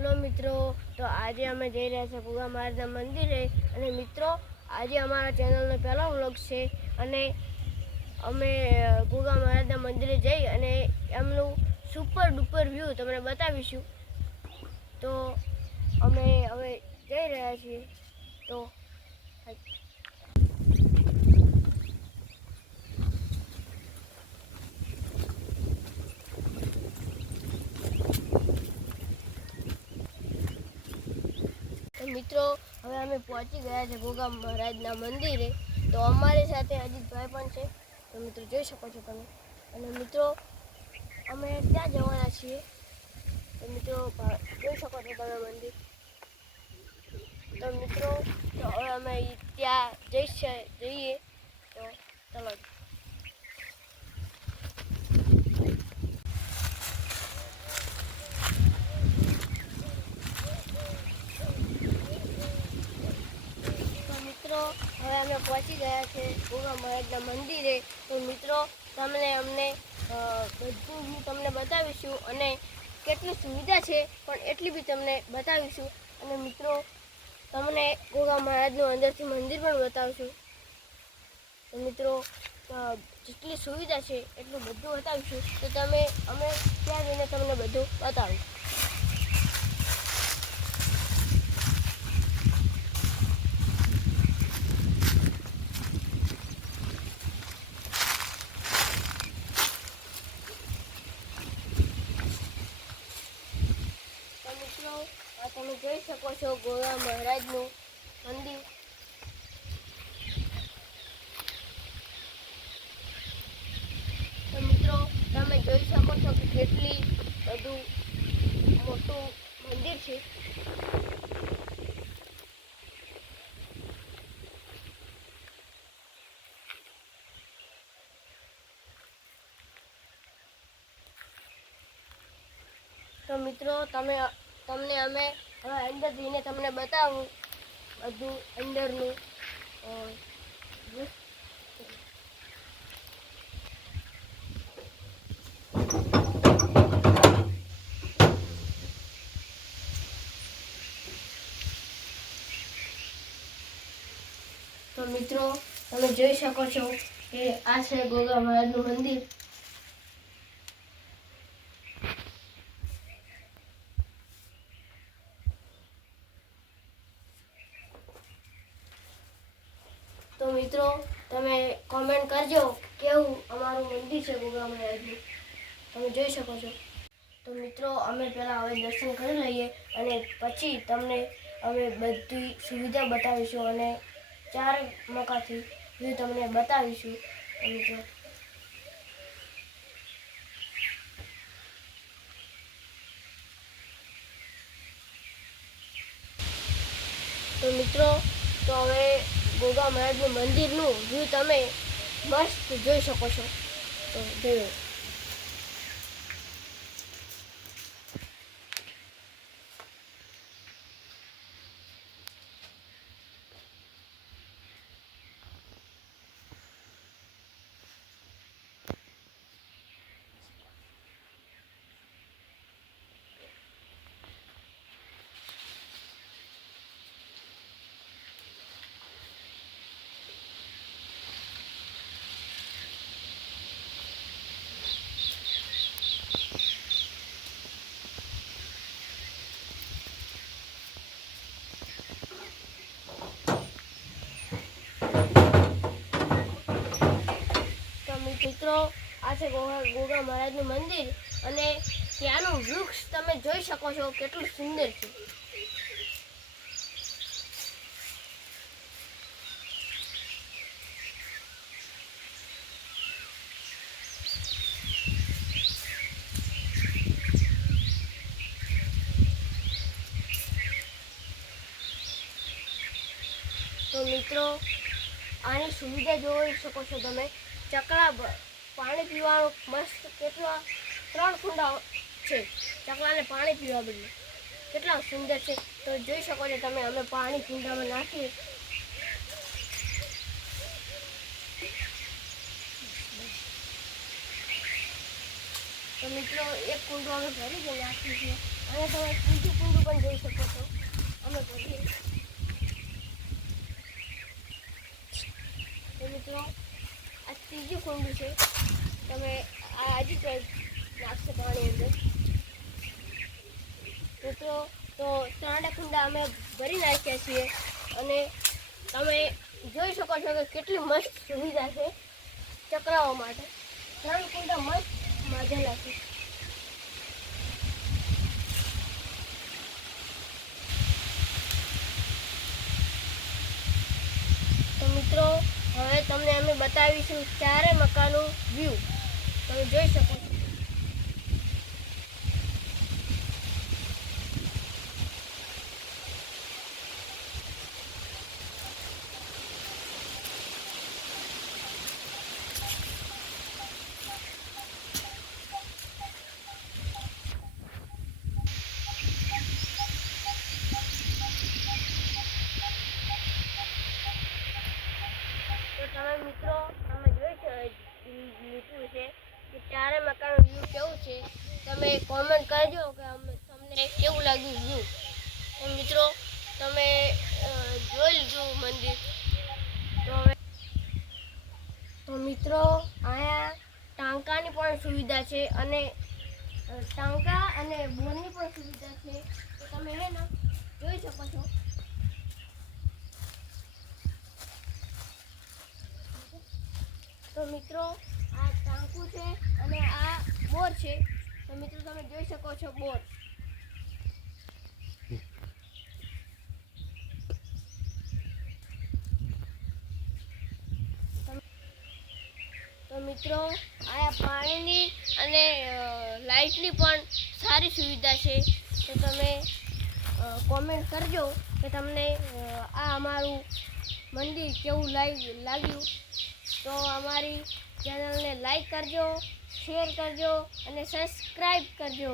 Hello મિત્રો, તો આજે અમે જઈ રહ્યા છીએ ગોગા મહારાજના મંદિરે. અને મિત્રો, આજે અમારા ચેનલનો પહેલો વ્લોગ છે અને અમે ગોગા મહારાજના મંદિરે જઈ અને એમનું સુપર ડુપર વ્યૂ તમને બતાવીશું. તો અમે હવે જઈ રહ્યા છીએ. તો મિત્રો, હવે અમે પહોંચી ગયા છે ગોગા મહારાજના મંદિરે. તો અમારી સાથે અજીતભાઈ પણ છે. તો મિત્રો જોઈ શકો છો તમે. અને મિત્રો, અમે ત્યાં જવાના છીએ. તો મિત્રો જોઈ શકો છો તમે મંદિર. તો મિત્રો, તો હવે અમે ત્યાં જઈએ. તો ચલો. મિત્રો, હવે અમે પહોંચી ગયા છે ગોગા મહારાજના મંદિરે. તો મિત્રો, અમને બધું તમને બતાવીશું અને કેટલી સુવિધા છે પણ એટલી બી તમને બતાવીશું. અને મિત્રો, તમને ગોગા મહારાજનું અંદરથી મંદિર પણ બતાવીશું. તો મિત્રો, જેટલી સુવિધા છે એટલું બધું બતાવીશું. તો અમે ત્યાં જઈને તમને બધું બતાવીશું. તમે જોઈ શકો છો ગોગા મહારાજનું મંદિર. તો મિત્રો, તમે જોઈ શકો છો કે કેટલી બધું મોટું મંદિર છે. તો મિત્રો, તમને અમે હવે અંદર જઈને તમને બતાવું બધું અંદરનું. તો મિત્રો, તમે જોઈ શકો છો કે આ છે ગોગા મહારાજનું મંદિર. તો મિત્રો, તમે કોમેન્ટ કરજો કેવું અમારું મંદિર છે ગોગા મહારાજનું. તમે જોઈ શકો છો. તો મિત્રો, અમે પહેલાં હવે દર્શન કરી લઈએ અને પછી તમને અમે બધી સુવિધા બતાવીશું અને ચાર મોકાથી વ્યૂ તમને બતાવીશું. મિત્રો, તો મિત્રો, તો હવે ગોગા મહારાજનું મંદિરનું વ્યૂ તમે મસ્ત જોઈ શકો છો. તો જોયો. મિત્રો, આ છે ગોગા મહારાજનું મંદિર અને ત્યાંનું વૃક્ષ તમે જોઈ શકો છો કેટલું સુંદર છે. તો મિત્રો, આની સુવિધા જોઈ શકો છો તમે. ચકલા પાણી પીવાનું મસ્ત કેટલા 3 કુંડા છે ચકલાને પાણી પીવા બદલે. કેટલા સુંદર છે. તો જોઈ શકો છો તમે. અમે પાણી કુંડામાં નાખીએ. તો મિત્રો, એક કુંડું અમે ભરી નાખ્યું છે અને તમે ત્રીજું કુંડું પણ જોઈ શકો છો અમે કરીએ. તો મિત્રો આ ત્રીજું કુંડું છે, તમે આ હજી તો નાખશે પાણી અંદર. મિત્રો તો 3 કુંડા અમે ભરી નાખ્યા છીએ અને તમે જોઈ શકો છો કે કેટલી મસ્ત સુવિધા છે ચકરાવા માટે. 3 કુંડા મસ્ત બાંધેલા છે. તો મિત્રો હવે તમને અમે બતાવીશું 4 મકાનનું વ્યૂ. તમે જોઈ શકો છો. તો તમે મિત્રો તમે જોઈ લીધું છે કે 4 મકાનનું વ્યૂ કેવું છે. તમે કોમેન્ટ કરજો કે તમને કેવું લાગ્યું વ્યૂ. તો મિત્રો તમે જોઈ લીધું મંદિર. તો મિત્રો અહીંયા ટાંકાની પણ સુવિધા છે અને ટાંકા અને બોરની પણ સુવિધા છે. તો તમે હે ને જોઈ શકો છો. તો મિત્રો આ ટાંકું છે અને આ બોર છે. તો મિત્રો તમે જોઈ શકો છો બોર. તો મિત્રો આ પાણીની અને લાઇટની પણ સારી સુવિધા છે. તો તમે કોમેન્ટ કરજો કે તમને આ અમારું મંદિર કેવું લાગ્યું. તો અમારી ચેનલને લાઈક કરજો, શેર કરજો અને સબસ્ક્રાઈબ કરજો.